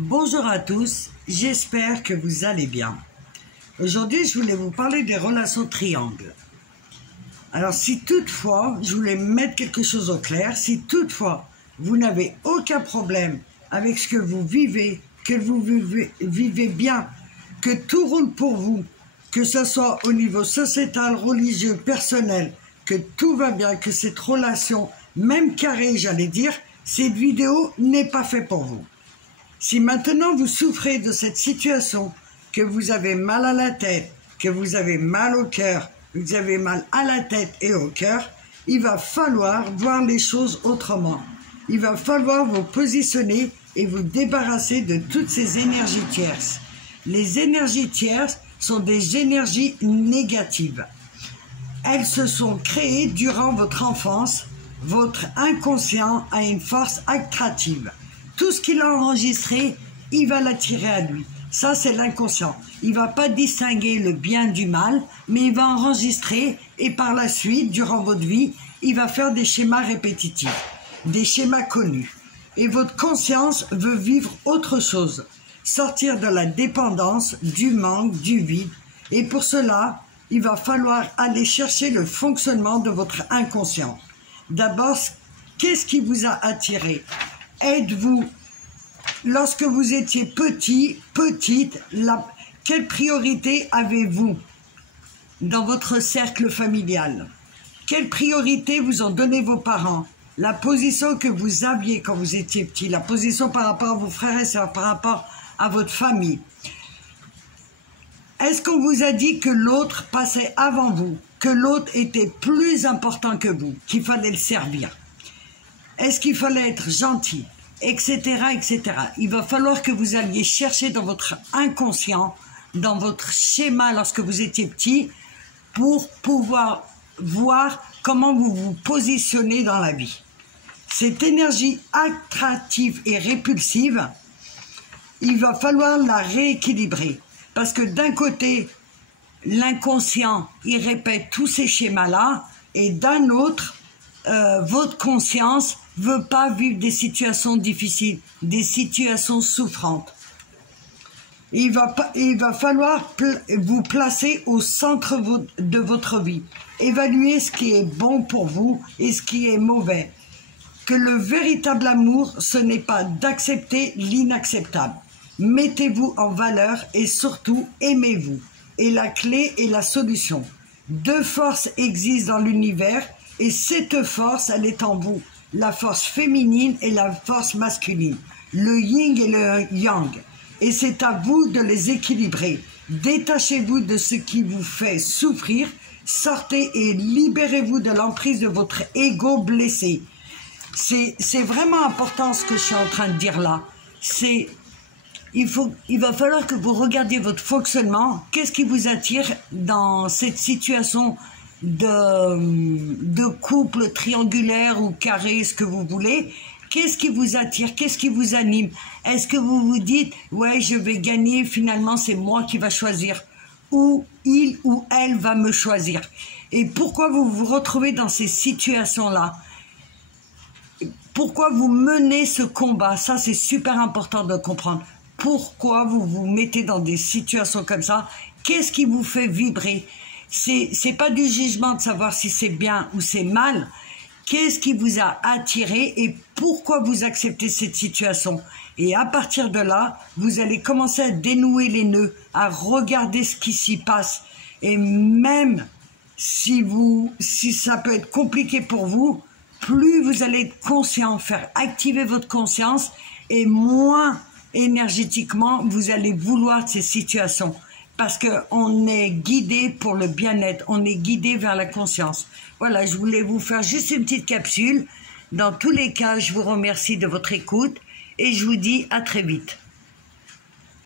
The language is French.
Bonjour à tous, j'espère que vous allez bien. Aujourd'hui, je voulais vous parler des relations triangles. Alors, si toutefois, je voulais mettre quelque chose au clair, si toutefois, vous n'avez aucun problème avec ce que vous vivez, que vous vivez bien, que tout roule pour vous, que ce soit au niveau sociétal, religieux, personnel, que tout va bien, que cette relation, même carrée, j'allais dire, cette vidéo n'est pas faite pour vous. Si maintenant vous souffrez de cette situation, que vous avez mal à la tête, que vous avez mal au cœur, que vous avez mal à la tête et au cœur, il va falloir voir les choses autrement. Il va falloir vous positionner et vous débarrasser de toutes ces énergies tierces. Les énergies tierces sont des énergies négatives. Elles se sont créées durant votre enfance. Votre inconscient a une force attractive. Tout ce qu'il a enregistré, il va l'attirer à lui. Ça, c'est l'inconscient. Il ne va pas distinguer le bien du mal, mais il va enregistrer et par la suite, durant votre vie, il va faire des schémas répétitifs, des schémas connus. Et votre conscience veut vivre autre chose, sortir de la dépendance, du manque, du vide. Et pour cela, il va falloir aller chercher le fonctionnement de votre inconscient. D'abord, qu'est-ce qui vous a attiré ? Êtes-vous, lorsque vous étiez petite, quelle priorité avez-vous dans votre cercle familial? Quelle priorité vous ont donné vos parents? La position que vous aviez quand vous étiez petit, la position par rapport à vos frères et sœurs, par rapport à votre famille. Est-ce qu'on vous a dit que l'autre passait avant vous, que l'autre était plus important que vous, qu'il fallait le servir? Est-ce qu'il fallait être gentil, etc., etc. Il va falloir que vous alliez chercher dans votre inconscient, dans votre schéma lorsque vous étiez petit, pour pouvoir voir comment vous vous positionnez dans la vie. Cette énergie attractive et répulsive, il va falloir la rééquilibrer. Parce que d'un côté, l'inconscient, il répète tous ces schémas-là, et d'un autre, votre conscience veut pas vivre des situations difficiles, des situations souffrantes. Il va falloir vous placer au centre de votre vie. Évaluer ce qui est bon pour vous et ce qui est mauvais. Que le véritable amour, ce n'est pas d'accepter l'inacceptable. Mettez-vous en valeur et surtout aimez-vous. Et la clé est la solution. Deux forces existent dans l'univers et cette force, elle est en vous. La force féminine et la force masculine. Le yin et le yang. Et c'est à vous de les équilibrer. Détachez-vous de ce qui vous fait souffrir. Sortez et libérez-vous de l'emprise de votre ego blessé. C'est vraiment important ce que je suis en train de dire là. Il va falloir que vous regardiez votre fonctionnement. Qu'est-ce qui vous attire dans cette situation de couple triangulaire ou carré, ce que vous voulez? Qu'est-ce qui vous attire? Qu'est-ce qui vous anime? Est-ce que vous vous dites, ouais, je vais gagner, finalement c'est moi qui va choisir, ou il ou elle va me choisir? Et pourquoi vous vous retrouvez dans ces situations-là? Pourquoi vous menez ce combat? Ça, c'est super important de comprendre. Pourquoi vous vous mettez dans des situations comme ça? Qu'est-ce qui vous fait vibrer? C'est pas du jugement de savoir si c'est bien ou c'est mal. Qu'est-ce qui vous a attiré et pourquoi vous acceptez cette situation? Et à partir de là, vous allez commencer à dénouer les nœuds, à regarder ce qui s'y passe. Et même si ça peut être compliqué pour vous, plus vous allez être conscient, faire activer votre conscience et moins énergétiquement vous allez vouloir de ces situations. Parce qu'on est guidé pour le bien-être, on est guidé vers la conscience. Voilà, je voulais vous faire juste une petite capsule. Dans tous les cas, je vous remercie de votre écoute et je vous dis à très vite.